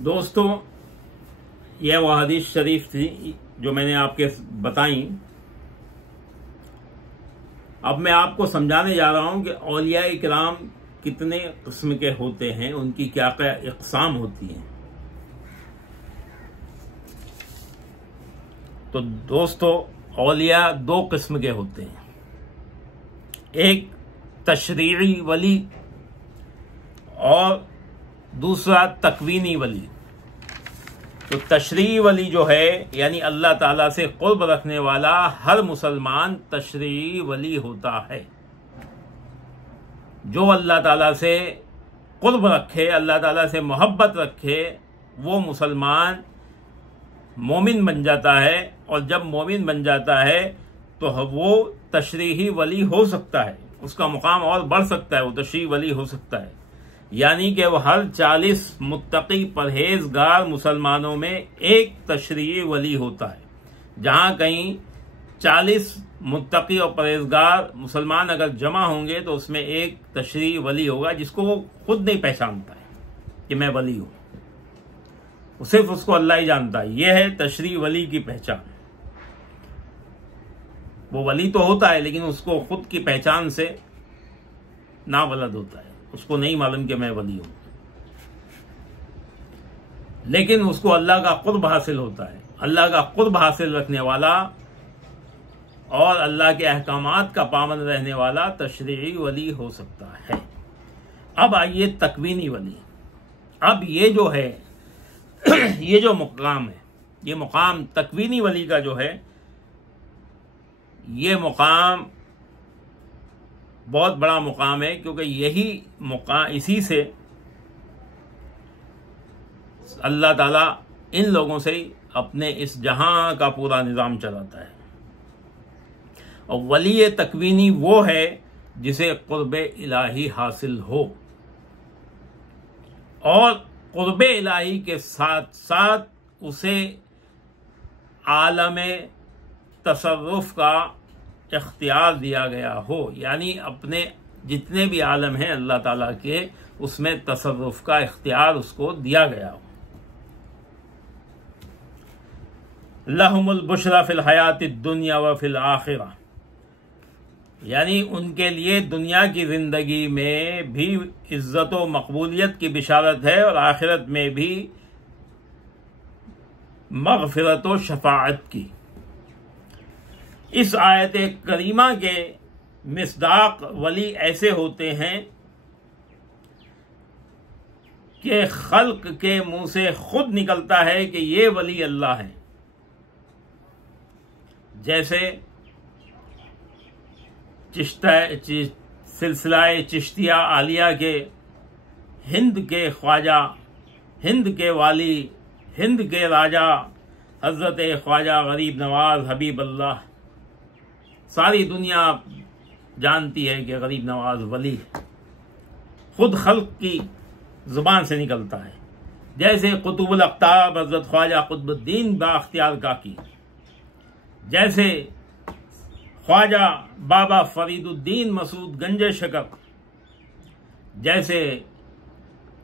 दोस्तों, यह वो हदीस शरीफ थी जो मैंने आपके बताई। अब मैं आपको समझाने जा रहा हूं कि औलिया किराम कितने किस्म के होते हैं, उनकी क्या क्या इक़साम होती हैं। तो दोस्तों, औलिया दो किस्म के होते हैं। एक तशरीई वली और दूसरा तकवीनी वली। तो तशरीई वली जो है यानी अल्लाह ताला से क़ुर्ब रखने वाला हर मुसलमान तशरीई वली होता है। जो अल्लाह ताला से क़ुर्ब रखे, अल्लाह ताला से मोहब्बत रखे, वो मुसलमान मोमिन बन जाता है। और जब मोमिन बन जाता है तो वो तशरीही वली हो सकता है, उसका मुकाम और बढ़ सकता है, वो तशरीही वली हो सकता है। यानी कि वो हर 40 मुत्तकी परहेजगार मुसलमानों में एक तशरीई वली होता है। जहां कहीं 40 मुत्तकी और परहेजगार मुसलमान अगर जमा होंगे तो उसमें एक तशरीई वली होगा जिसको वो खुद नहीं पहचानता है कि मैं वली हूं, वो सिर्फ उसको अल्लाह ही जानता है। यह है तशरीई वली की पहचान। वो वली तो होता है लेकिन उसको खुद की पहचान से नाबलद होता है, उसको नहीं मालूम कि मैं वली हूं, लेकिन उसको अल्लाह का क़ुर्ब हासिल होता है। अल्लाह का क़ुर्ब हासिल रखने वाला और अल्लाह के अहकामात का पाबंद रहने वाला तशरीई वली हो सकता है। अब आइए तकवीनी वली। अब ये जो है ये जो मुकाम है, ये मुकाम तकवीनी वली का जो है, ये मुकाम बहुत बड़ा मुकाम है, क्योंकि यही मुकाम, इसी से अल्लाह ताला इन लोगों से ही अपने इस जहां का पूरा निज़ाम चलाता है। और वली तकवीनी वो है जिसे क़ुर्ब इलाही हासिल हो और क़ुर्ब इलाही के साथ साथ उसे आलम तसर्रुफ का इख्तियार दिया गया हो। यानी अपने जितने भी आलम हैं अल्लाह ताला के, उसमें तसर्रुफ का इख्तियार उसको दिया गया हो। लहुमुल बुशरा फिल हयातिद दुनिया व फिल आखिरा, यानी उनके लिए दुनिया की जिंदगी में भी इज्जत व मकबूलियत की बिशारत है और आखिरत में भी मग़फ़िरत व शफ़ाअत की। इस आयत करीमा के मिस्दाक वली ऐसे होते हैं कि खल्क के मुंह से खुद निकलता है कि ये वली अल्लाह है। जैसे सिलसिला चिश्तिया आलिया के हिंद के ख्वाजा, हिंद के वाली, हिंद के राजा हजरत ख्वाजा गरीब नवाज हबीब अल्लाह, सारी दुनिया जानती है कि गरीब नवाज वली है, खुद खल्क की जुबान से निकलता है। जैसे कुतुबुल अख्ताब हजरत ख्वाजा कुतुबुद्दीन बाख्तियार काकी, जैसे ख्वाजा बाबा फरीदुद्दीन मसूद गंजे शकर, जैसे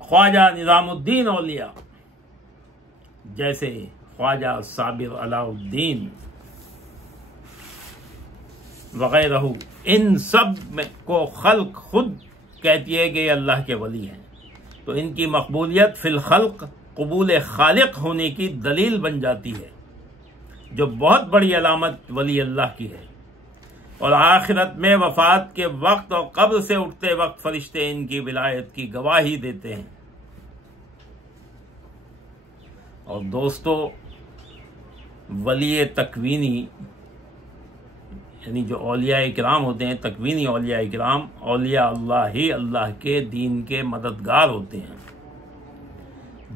ख्वाजा निजामुद्दीन औलिया, जैसे ख्वाजा साबिर अलाउद्दीन वगैरह। इन सब को खल्क खुद कहती है कि ये अल्लाह के वली हैं। तो इनकी मकबूलियत फिल खल्क कबूल खालिक होने की दलील बन जाती है, जो बहुत बड़ी अलामत वली अल्लाह की है। और आखिरत में वफात के वक्त और कब्र से उठते वक्त फरिश्ते इनकी विलायत की गवाही देते हैं। और दोस्तों, वली तकवीनी यानी जो औलिया किराम होते हैं, तकवीनी औलिया किराम, औलिया अल्लाह ही अल्लाह के दीन के मददगार होते हैं,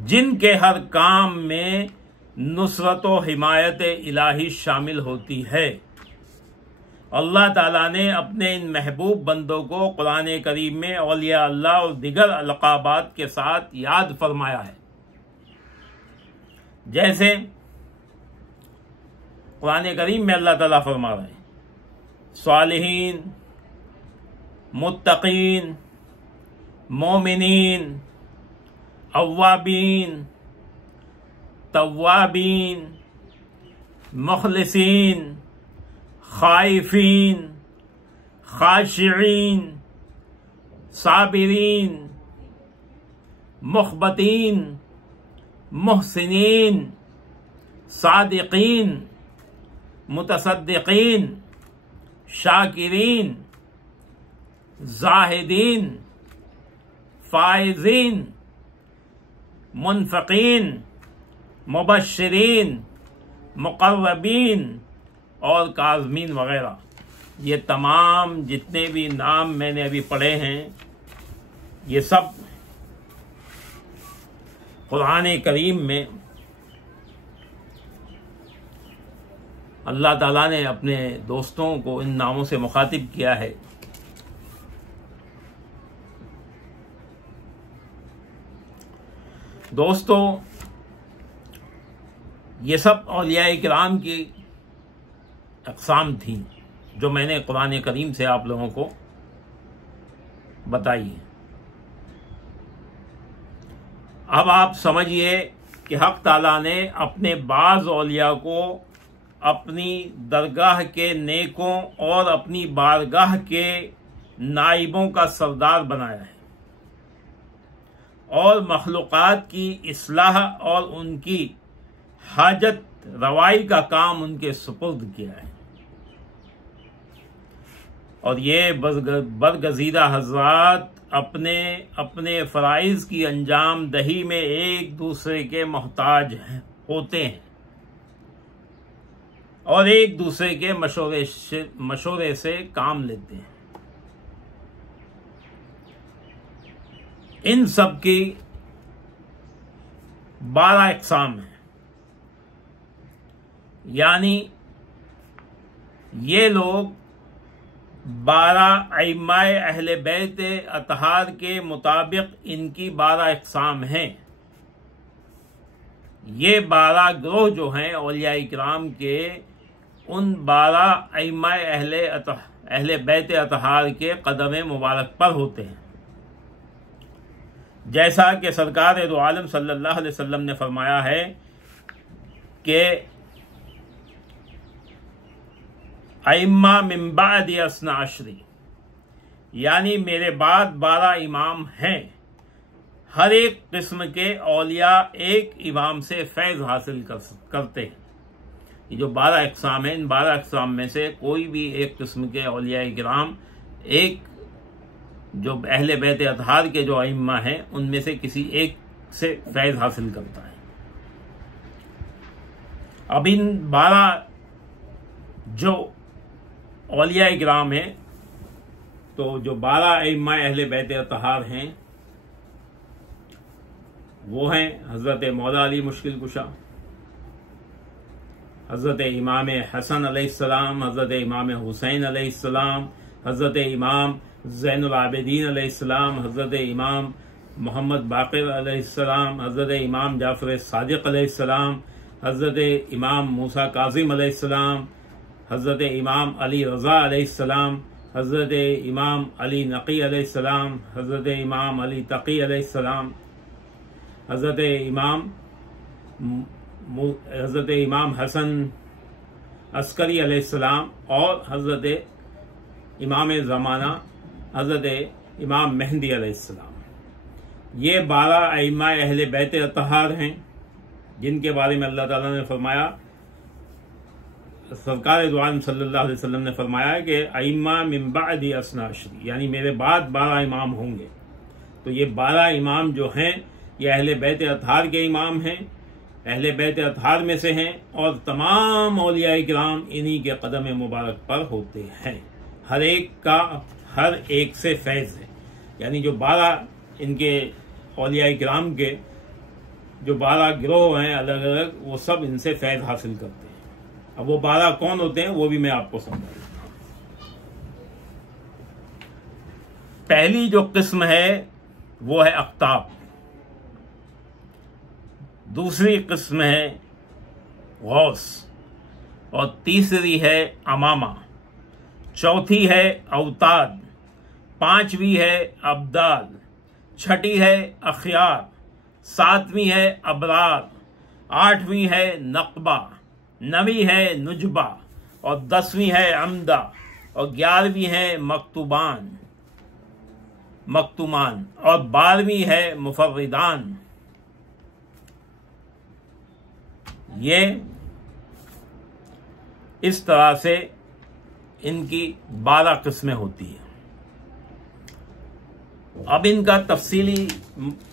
जिनके हर काम में नुसरत व हिमायत इलाही शामिल होती है। अल्लाह ताला ने अपने इन महबूब बंदों को कुरान करीम में औलिया अल्लाह और दिगर अलक़ाबात के साथ याद फरमाया है। जैसे कुरान करीम में अल्लाह ताला फरमा रहे हैं, सालिहीन, मुत्तकीन, मोमिनीन, अव्वाबीन, तव्वाबीन, मुखलिसीन, खाइफीन, खाशिईन, साबिरीन, मुखबतीन, मुहसिनीन, सादिकीन, मुतसद्दिकीन, शाकिरीन, जाहिदीन, फाइजीन, मुनफकीन, मुबश्शिरीन, मुक़र्रबीन और काज़मीन वगैरह। ये तमाम जितने भी नाम मैंने अभी पढ़े हैं, ये सब कुरान करीम में अल्लाह ताला ने अपने दोस्तों को इन नामों से मुखातिब किया है। दोस्तों, ये सब औलिया किराम की अक़साम थी जो मैंने कुरान करीम से आप लोगों को बताई है। अब आप समझिए कि हक़ ताला ने अपने बाज़ औलिया को अपनी दरगाह के नेकों और अपनी बारगाह के नाइबों का सरदार बनाया है और मखलूक़ात की इस्लाह और उनकी हाजत रवाई का काम उनके सुपुर्द किया है। और ये बरगज़ीदा हज़रात अपने अपने फ़राइज़ की अंजाम दही में एक दूसरे के मोहताज होते हैं और एक दूसरे के मशवरे से काम लेते हैं। इन सब की 12 अक़साम हैं, यानी ये लोग 12 अइम्माए अहले बैत अतहार के मुताबिक इनकी 12 अक़साम हैं। ये 12 ग्रोह जो हैं औलिया किराम के, उन 12 अइम्माए अहले बैत अतहार के कदम मुबारक पर होते हैं। जैसा कि सरकार दो आलम सल्लल्लाहु अलैहि वसल्लम ने फरमाया है कि अइम्मा मिन बादी अस्ना अशरी, यानी मेरे बाद 12 इमाम हैं। हर एक किस्म के औलिया एक इमाम से फैज़ हासिल करते हैं। ये जो 12 अक़साम हैं, इन 12 अक़साम में से कोई भी एक किस्म के औलिया किराम, एक जो अहले बैत अतहार के जो अइम्मा हैं, उनमें से किसी एक से फैज़ हासिल करता है। अब इन 12 जो औलिया किराम हैं, तो जो 12 अइम्मा अहले बैत अतहार हैं वो हैं हज़रत मौला अली मुश्किल कुशा, हज़रत इमाम हसन अलैहिस्सलाम, हज़रत इमाम हुसैन अलैहिस्सलाम, हज़रत इमाम ज़ैनुल आबिदीन अलैहिस्सलाम, हज़रत इमाम मोहम्मद बाक़िर अलैहिस्सलाम, हज़रत इमाम जाफ़र सादिक़ अलैहिस्सलाम, हज़रत इमाम मूसा काज़िम अलैहिस्सलाम, हज़रत इमाम अली रज़ा अलैहिस्सलाम, हज़रत इमाम अली नक़ी अलैहिस्सलाम, हज़रत इमाम अली तक़ी अलैहिस्सलाम, हज़रत इमाम हसन अस्करी अलैहिस्सलाम और हज़रत इमाम ज़माना हज़रत इमाम मेहंदी अलैहिस्सलाम। ये 12 अइम्मा अहले बैत अतहार हैं जिनके बारे में अल्लाह ताला ने फरमाया, सरकार दो आलम सल्लल्लाहु अलैहि वसल्लम ने फरमाया कि अइम्मा मिन बादी अस्ना अशरी, यानी मेरे बाद 12 इमाम होंगे। तो ये 12 इमाम जो हैं ये अहले बैत अतहार के इमाम हैं, अहले बैत अतहार में से हैं और तमाम औलिया किराम इन्हीं के कदम मुबारक पर होते हैं। हर एक का हर एक से फैज़ है, यानी जो 12 इनके औलिया किराम के जो 12 गिरोह हैं अलग अलग, वो सब इनसे फैज़ हासिल करते हैं। अब वो 12 कौन होते हैं वो भी मैं आपको समझा देता हूं। पहली जो किस्म है वो है अख्ताब, दूसरी किस्म है गौस और तीसरी है अमामा, चौथी है अवताद, पांचवी है अब्दाल, छठी है अखियार, सातवीं है अबरार, 8वीं है नकबा, 9वीं है नुजबा और 10वीं है अमदा और 11वीं है मक्तुमान और 12वीं है मुफर्रिदान। ये इस तरह से इनकी 12 किस्में होती हैं। अब इनका तफसीली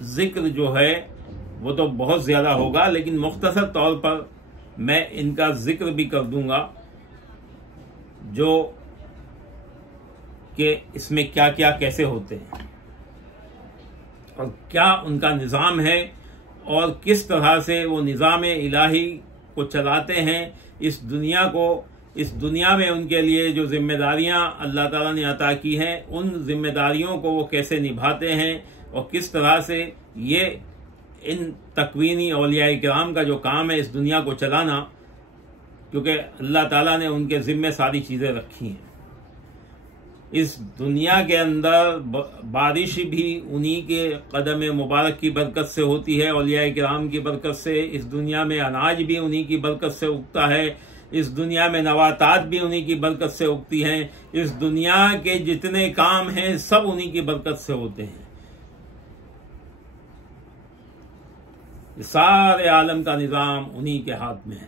जिक्र जो है वो तो बहुत ज्यादा होगा, लेकिन मुख्तसर तौर पर मैं इनका जिक्र भी कर दूंगा जो कि इसमें क्या क्या कैसे होते हैं और क्या उनका निज़ाम है और किस तरह से वो निज़ाम इलाही को चलाते हैं। इस दुनिया में उनके लिए जो जिम्मेदारियां अल्लाह ताला ने अता की हैं, उन जिम्मेदारियों को वो कैसे निभाते हैं और किस तरह से ये इन तकवीनी औलिया किराम का जो काम है इस दुनिया को चलाना, क्योंकि अल्लाह ताला ने उनके जिम्मे सारी चीज़ें रखी हैं। इस दुनिया के अंदर बारिश भी उन्हीं के कदम मुबारक की बरकत से होती है, औलिया किराम की बरकत से। इस दुनिया में अनाज भी उन्हीं की बरकत से उगता है, इस दुनिया में नवातात भी उन्हीं की बरकत से उगती हैं। इस दुनिया के जितने काम हैं सब उन्हीं की बरकत से होते हैं। सारे आलम का निज़ाम उन्हीं के हाथ में है।